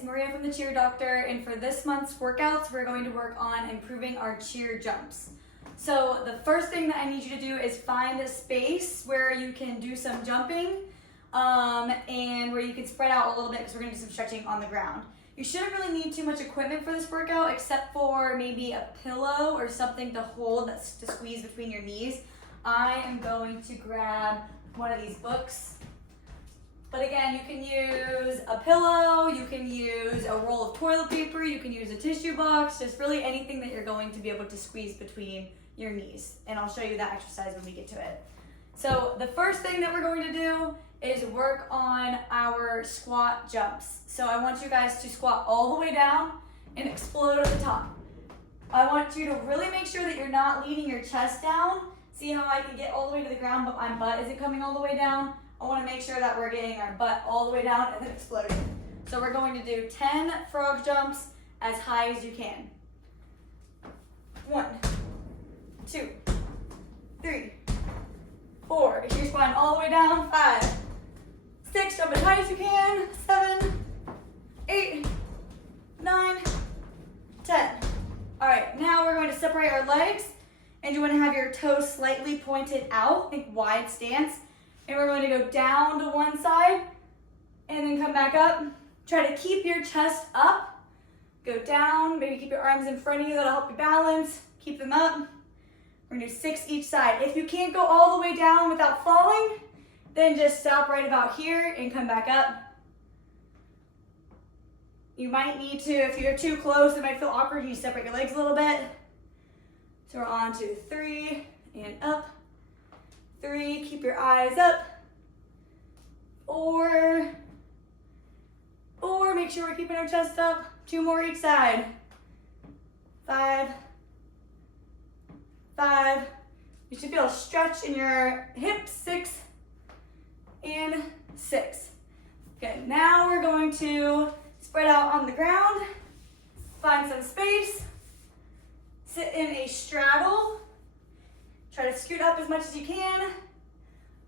it's Maria from the Cheer Doctor, and for this month's workouts, we're going to work on improving our cheer jumps. So the first thing that I need you to do is find a space where you can do some jumping and where you can spread out a little bit because we're going to do some stretching on the ground. You shouldn't really need too much equipment for this workout except for maybe a pillow or something to hold that's to squeeze between your knees. I am going to grab one of these books. But again, you can use a pillow, you can use a roll of toilet paper, you can use a tissue box, just really anything that you're going to be able to squeeze between your knees. And I'll show you that exercise when we get to it. So the first thing that we're going to do is work on our squat jumps. So I want you guys to squat all the way down and explode at the top. I want you to really make sure that you're not leaning your chest down. See how I can get all the way to the ground, but my butt isn't coming all the way down? I want to make sure that we're getting our butt all the way down and then exploding. So we're going to do 10 frog jumps as high as you can. 1, 2, 3, 4. If you're squatting all the way down, 5, 6, jump as high as you can. 7, 8, 9, 10. All right, now we're going to separate our legs, and you want to have your toes slightly pointed out, think wide stance. And we're going to go down to one side and then come back up. Try to keep your chest up. Go down, maybe keep your arms in front of you, that'll help you balance. Keep them up. We're gonna do 6 each side. If you can't go all the way down without falling, then just stop right about here and come back up. You might need to, if you're too close, it might feel awkward, you separate your legs a little bit. So we're on to 3 and up. 3, keep your eyes up. 4, make sure we're keeping our chest up. 2 more each side. 5. You should feel a stretch in your hips. 6 and 6. Good, now we're going to spread out on the ground. Find some space. Sit in a straddle. Try to scoot up as much as you can.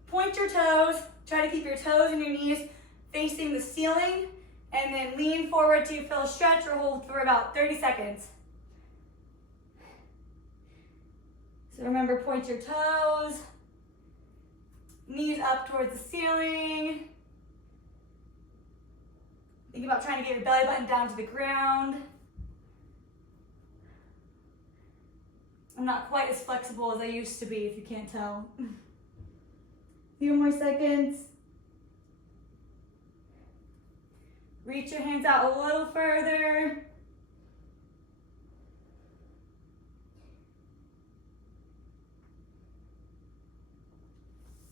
Point your toes. Try to keep your toes and your knees facing the ceiling. And then lean forward till you feel a stretch or hold for about 30 seconds. So remember, point your toes. Knees up towards the ceiling. Think about trying to get your belly button down to the ground. I'm not quite as flexible as I used to be, if you can't tell. A few more seconds. Reach your hands out a little further.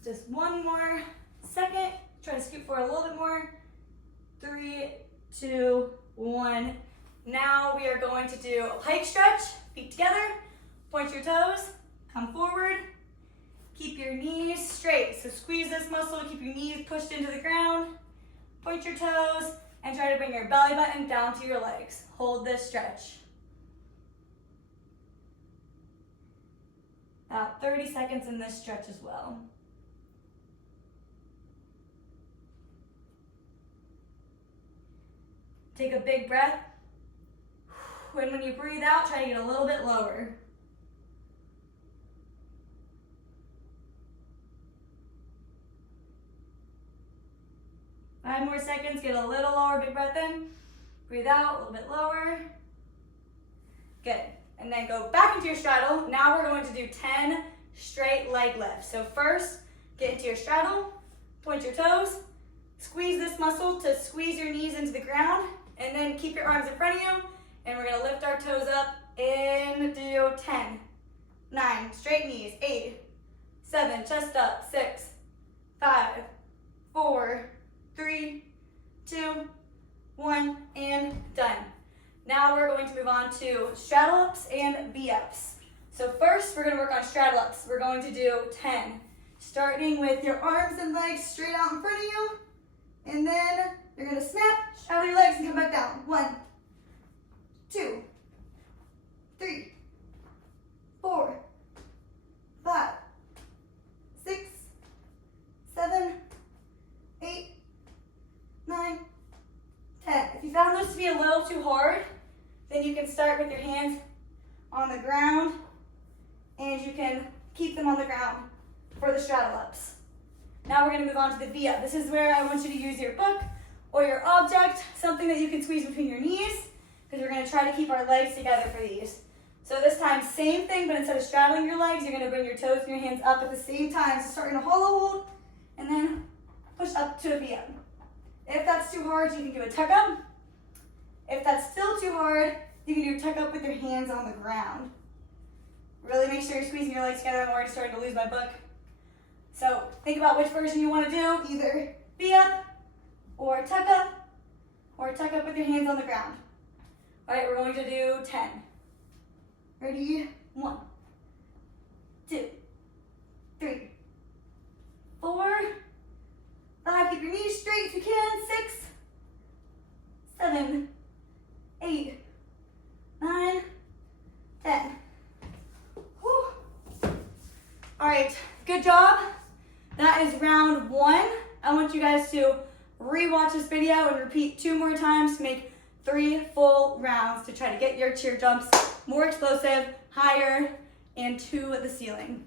Just 1 more second. Try to scoot forward a little bit more. 3, 2, 1. Now we are going to do a pike stretch, feet together. Point your toes, come forward, keep your knees straight. So squeeze this muscle to keep your knees pushed into the ground. Point your toes and try to bring your belly button down to your legs. Hold this stretch. About 30 seconds in this stretch as well. Take a big breath. And when you breathe out, try to get a little bit lower. Five more seconds, get a little lower, big breath in. Breathe out, a little bit lower. Good, and then go back into your straddle. Now we're going to do 10 straight leg lifts. So first, get into your straddle, point your toes, squeeze this muscle to squeeze your knees into the ground, and then keep your arms in front of you, and we're gonna lift our toes up and do 10, 9, straight knees, 8, 7, chest up, 6, 5, 4, 3, 2, 1, and done. Now we're going to move on to straddle ups and V-ups. So first, we're gonna work on straddle ups. We're going to do 10, starting with your arms and legs straight out in front of you, and then you're gonna snap, straddle your legs, and come back down. 1, 2, 3, 4, 5, 6, 7, 8, 9, 10. If you you found those to be a little too hard, then you can start with your hands on the ground, and you can keep them on the ground for the straddle ups. Now we're gonna move on to the V-up. This is where I want you to use your book or your object, something that you can squeeze between your knees, because we're gonna try to keep our legs together for these. So this time, same thing, but instead of straddling your legs, you're gonna bring your toes and your hands up at the same time. So start in a hollow hold, and then push up to a V-up. If that's too hard, you can do a tuck up. If that's still too hard, you can do a tuck up with your hands on the ground. Really make sure you're squeezing your legs together. I'm already starting to lose my book. So think about which version you want to do, either V-up, or tuck up with your hands on the ground. All right, we're going to do 10. Ready? 1, 2, 3, 4, 5. Keep your knees straight if you can. 6, 7, 8, 9, 10. Whew. All right, good job. That is round 1. I want you guys to re-watch this video and repeat 2 more times to make 3 full rounds to try to get your cheer jumps more explosive, higher, and to the ceiling.